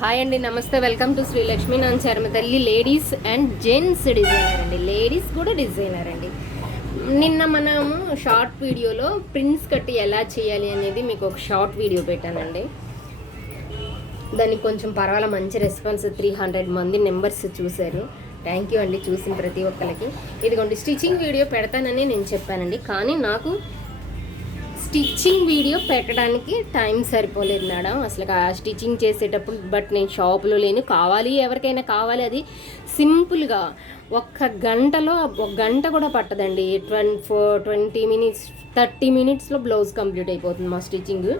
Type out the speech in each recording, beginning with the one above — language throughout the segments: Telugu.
హాయ్ అండి, నమస్తే. వెల్కమ్ టు శ్రీలక్ష్మి నాన్ చర్మతల్లి లేడీస్ అండ్ జెంట్స్ డిజైనర్ అండి. లేడీస్ కూడా డిజైనర్ అండి. నిన్న మనము షార్ట్ వీడియోలో ప్రిన్స్ కట్టి ఎలా చేయాలి అనేది మీకు ఒక షార్ట్ వీడియో పెట్టానండి. దానికి కొంచెం పర్వాలేదు, మంచి రెస్పాన్స్. 300 మంది నెంబర్స్ చూశారు. థ్యాంక్ యూ అండి, చూసిన ప్రతి ఒక్కరికి. ఇదిగోండి, స్టిచ్చింగ్ వీడియో పెడతానని నేను చెప్పానండి, కానీ నాకు స్టిచ్చింగ్ వీడియో పెట్టడానికి టైం సరిపోలేదు మేడం. అసలు ఆ స్టిచ్చింగ్ చేసేటప్పుడు బట్ నేను షాపులో లేను. కావాలి, ఎవరికైనా కావాలి, అది సింపుల్గా 1 గంటలో, 1 గంట కూడా పట్టదండి. 20 మినిట్స్ 30 మినిట్స్లో బ్లౌజ్ కంప్లీట్ అయిపోతుంది మా స్టిచ్చింగ్.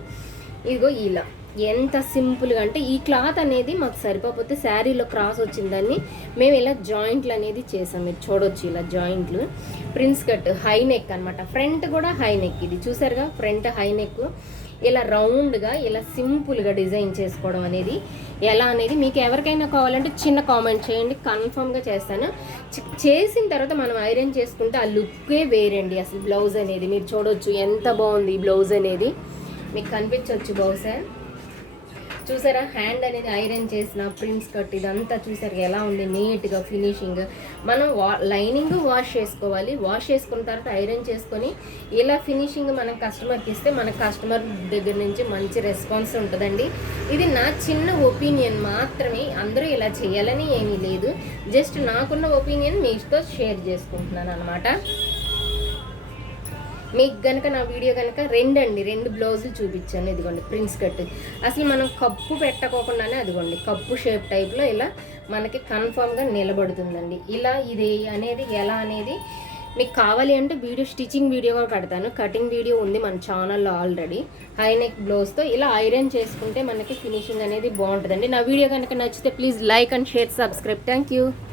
ఇదిగో ఇలా ఎంత సింపుల్గా అంటే, ఈ క్లాత్ అనేది మాకు సరిపోతే శారీలో క్రాస్ వచ్చిందని మేము ఇలా జాయింట్లు అనేది చేసాం. మీరు చూడొచ్చు, ఇలా జాయింట్లు. ప్రిన్స్ కట్ హై నెక్ అనమాట. ఫ్రంట్ కూడా హై నెక్. ఇది చూసారుగా, ఫ్రంట్ హై నెక్. ఇలా రౌండ్గా ఇలా సింపుల్గా డిజైన్ చేసుకోవడం అనేది ఎలా అనేది మీకు ఎవరికైనా కావాలంటే చిన్న కామెంట్ చేయండి, కన్ఫామ్గా చేస్తాను. చేసిన తర్వాత మనం ఐరన్ చేసుకుంటే ఆ లుక్కే వేరండి. అసలు బ్లౌజ్ అనేది మీరు చూడొచ్చు, ఎంత బాగుంది ఈ బ్లౌజ్ అనేది. మీకు కనిపించవచ్చు బహుశా. చూసారా, హ్యాండ్ అనేది ఐరన్ చేసిన ప్రిన్స్ కట్ ఇదంతా చూసారు ఎలా ఉంది, నీట్గా ఫినిషింగ్. మనం లైనింగ్ వాష్ చేసుకోవాలి. వాష్ చేసుకున్న తర్వాత ఐరన్ చేసుకొని ఇలా ఫినిషింగ్ మనం కస్టమర్కి ఇస్తే మన కస్టమర్ దగ్గర నుంచి మంచి రెస్పాన్స్ ఉంటుందండి. ఇది నా చిన్న ఒపీనియన్ మాత్రమే. అందరూ ఇలా చేయాలని ఏమీ లేదు. జస్ట్ నాకున్న ఒపీనియన్ మీతో షేర్ చేసుకుంటున్నాను అనమాట. మీకు కనుక నా వీడియో కనుక రెండు బ్లౌజులు చూపించాను. ఇదిగోండి ప్రిన్స్ కట్. అసలు మనం కప్పు పెట్టకోకుండానే అదిగోండి కప్పు షేప్ టైప్లో ఇలా మనకి కన్ఫామ్గా నిలబడుతుందండి. ఇలా ఇది అనేది ఎలా అనేది మీకు కావాలి అంటే వీడియో, స్టిచ్చింగ్ వీడియో కూడా పెడతాను. కటింగ్ వీడియో ఉంది మన ఛానల్లో ఆల్రెడీ. హై నెక్ బ్లౌజ్తో ఇలా ఐరన్ చేసుకుంటే మనకి ఫినిషింగ్ అనేది బాగుంటుందండి. నా వీడియో కనుక నచ్చితే please like and share, subscribe. Thank you.